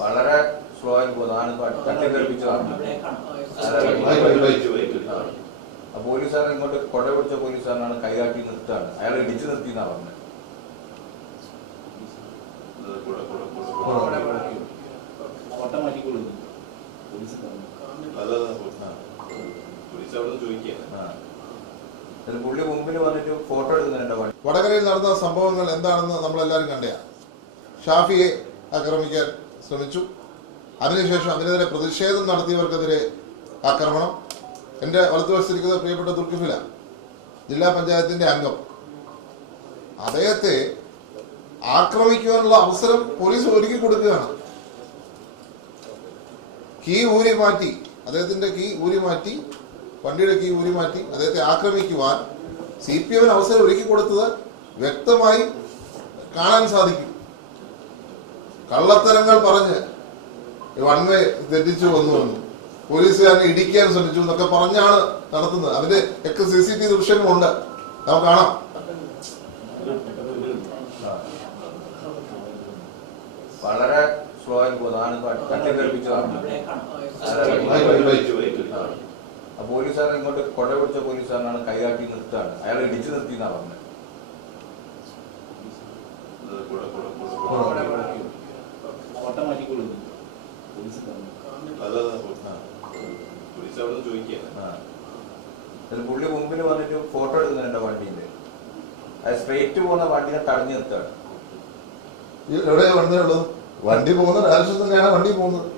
വളരെ സ്ലോ ആയി പോകുന്നു. ആണ് തട്ടിക്കൽപ്പിച്ചതാണ് ആ പോലീസുകാരൻ ഇങ്ങോട്ട് കൊട പിടിച്ച പോലീസുകാരനാണ് കൈകാട്ടി നിർത്തുകയാണ്. അയാൾ ഇടിച്ചു നിർത്തി എന്നാ പറഞ്ഞത് പുള്ളി മുമ്പിൽ വന്നിട്ട് ഫോട്ടോ എടുക്കുന്നുണ്ട് വടകരയിൽ നടന്ന സംഭവങ്ങൾ എന്താണെന്ന് നമ്മളെല്ലാവരും കണ്ടയാ. ഷാഫിയെ ആക്രമിക്കാൻ ശ്രമിച്ചു. അതിനുശേഷം അതിനെതിരെ പ്രതിഷേധം നടത്തിയവർക്കെതിരെ ആക്രമണം. എന്റെ വലത്തുവശത്തിരിക്കുന്ന പ്രിയപ്പെട്ട തുർക്കിഫില ജില്ലാ പഞ്ചായത്തിന്റെ അംഗം. അദ്ദേഹത്തെ ആക്രമിക്കുവാനുള്ള അവസരം പോലീസ് ഒരുക്കി കൊടുക്കുകയാണ്. കീ ഊരി മാറ്റി അദ്ദേഹത്തിന്റെ കീ ഊരി മാറ്റി വണ്ടിയുടെ കീ ഊരി മാറ്റി അദ്ദേഹത്തെ ആക്രമിക്കുവാൻ സി പി എമ്മിന് അവസരം ഒരുക്കി കൊടുത്തത് വ്യക്തമായി കാണാൻ സാധിക്കും. കള്ളത്തരങ്ങൾ പറഞ്ഞ് വൺ വേ തെറ്റിച്ചു വന്നു വന്നു. പോലീസുകാരനെ ഇടിക്കാൻ ശ്രമിച്ചു എന്നൊക്കെ പറഞ്ഞാണ് നടത്തുന്നത്. അതിന്റെ ഒക്കെ സി സി ടി വി ദൃശ്യങ്ങളുണ്ട്. നമുക്ക് കാണാം. വളരെ പോലീസുകാരൻ ഇങ്ങോട്ട് കൊട പിടിച്ച പോലീസുകാരനാണ് കൈകാട്ടി നിർത്തുകയാണ്. അയാൾ ഇടിച്ചു നിർത്തി എന്നാ പറഞ്ഞത് പോലീസ് പുള്ളി മുമ്പിൽ വന്നിട്ട് ഫോട്ടോ എടുക്കുന്നുണ്ട് വണ്ടീന്റെ അത് സ്ട്രെയിറ്റ് പോകുന്ന വണ്ടിനെ തടഞ്ഞു നിർത്തുകയാണ്. വണ്ടിയുള്ളത് വണ്ടി പോകുന്ന വണ്ടി പോകുന്നത്.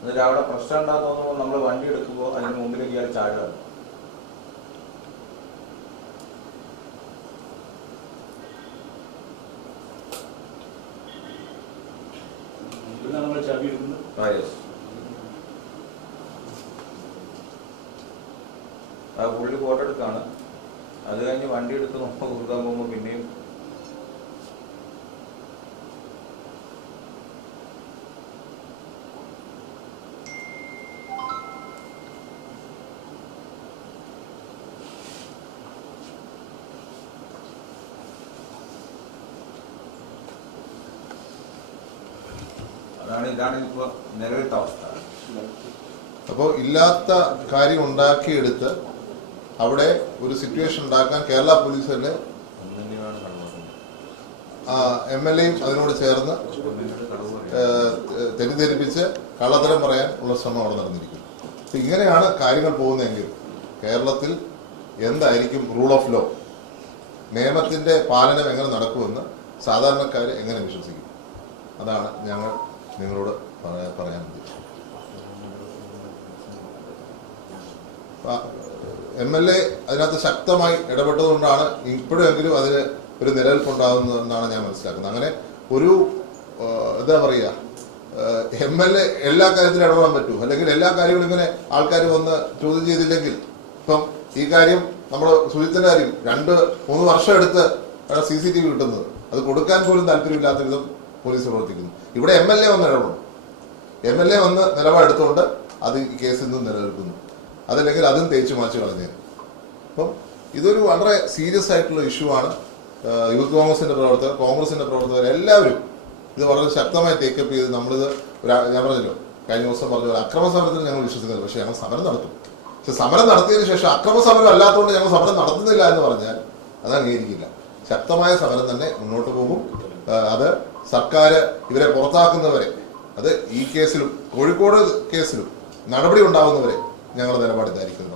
എന്നിട്ട് അവിടെ പ്രശ്നം ഉണ്ടാകുന്ന നമ്മൾ വണ്ടി എടുക്കുമ്പോൾ അതിന് മുമ്പിലേക്ക് ഇയാൾ ചാടുകയാണ്. ചാവി എടുക്കുന്നത് ആ ആ പുള്ളി ഫോട്ടോ എടുക്കാണ്. അത് കഴിഞ്ഞ് വണ്ടി എടുത്ത് നോക്കുമ്പോൾ പിന്നെയും അതാണ് ഇതാണ് ഇപ്പോൾ നിലവിലത്തെ അവസ്ഥ. അപ്പോൾ ഇല്ലാത്ത കാര്യം ഉണ്ടാക്കിയെടുത്ത് അവിടെ ഒരു സിറ്റുവേഷൻ ഉണ്ടാക്കാൻ കേരള പോലീസ് തന്നെ എം എൽ എയും അതിനോട് ചേർന്ന് തെറ്റിദ്ധരിപ്പിച്ച് കള്ളത്തരം പറയാൻ ഉള്ള ശ്രമം അവിടെ നടന്നിരിക്കുന്നു. അപ്പൊ ഇങ്ങനെയാണ് കാര്യങ്ങൾ പോകുന്നതെങ്കിൽ കേരളത്തിൽ എന്തായിരിക്കും റൂൾ ഓഫ് ലോ നിയമത്തിന്റെ പാലനം എങ്ങനെ നടക്കുമെന്ന് സാധാരണക്കാർ എങ്ങനെ വിശ്വസിക്കും? അതാണ് ഞങ്ങൾ നിങ്ങളോട് പറയാ- പറയാൻ ഉദ്ദേശിച്ചത് എം എൽ എ അതിനകത്ത് ശക്തമായി ഇടപെട്ടതുകൊണ്ടാണ് ഇപ്പോഴെങ്കിലും അതിന് ഒരു നിലനിൽപ്പുണ്ടാകുന്നതെന്നാണ് ഞാൻ മനസ്സിലാക്കുന്നത്. അങ്ങനെ ഒരു എന്താ പറയുക എം എൽ എ എല്ലാ കാര്യത്തിലും ഇടപെടാൻ പറ്റൂ. അല്ലെങ്കിൽ എല്ലാ കാര്യങ്ങളും ഇങ്ങനെ ആൾക്കാർ വന്ന് ചോദ്യം ചെയ്തില്ലെങ്കിൽ ഇപ്പം ഈ കാര്യം നമ്മൾ സുജിത്തിന്റെ കാര്യം രണ്ട് മൂന്ന് വർഷം എടുത്ത് സി സി ടി വി കിട്ടുന്നത്. അത് കൊടുക്കാൻ പോലും താല്പര്യമില്ലാത്ത വിധം പോലീസ് പ്രവർത്തിക്കുന്നു. ഇവിടെ എം എൽ എ വന്ന് ഇടപെടും എം എൽ എ വന്ന് നിലപാടെടുത്തുകൊണ്ട് അത് ഈ കേസ് ഇന്നും നിലനിൽക്കുന്നു. അതല്ലെങ്കിൽ അതും തേച്ചു മാച്ച് കളഞ്ഞേരും അപ്പം ഇതൊരു വളരെ സീരിയസ് ആയിട്ടുള്ള ഇഷ്യൂ ആണ്. യൂത്ത് കോൺഗ്രസിന്റെ പ്രവർത്തകർ കോൺഗ്രസിന്റെ പ്രവർത്തകർ എല്ലാവരും ഇത് വളരെ ശക്തമായി ടേക്കപ്പ് ചെയ്ത് നമ്മളിത് ഞാൻ പറഞ്ഞല്ലോ കഴിഞ്ഞ ദിവസം പറഞ്ഞ അക്രമ സമരത്തിൽ ഞങ്ങൾ വിശ്വസിക്കുന്നില്ല. പക്ഷെ ഞങ്ങൾ സമരം നടത്തും. പക്ഷെ സമരം നടത്തിയതിനു ശേഷം അക്രമ സമരം അല്ലാത്തതുകൊണ്ട് ഞങ്ങൾ സമരം നടത്തുന്നില്ല എന്ന് പറഞ്ഞാൽ അത് അംഗീകരിക്കില്ല. ശക്തമായ സമരം തന്നെ മുന്നോട്ട് പോകും. അത് സർക്കാർ ഇവരെ പുറത്താക്കുന്നവരെ അത് ഈ കേസിലും കോഴിക്കോട് കേസിലും നടപടി ഉണ്ടാവുന്നവരെ ഞങ്ങളുടെ നിലപാട് ഇതായിരിക്കും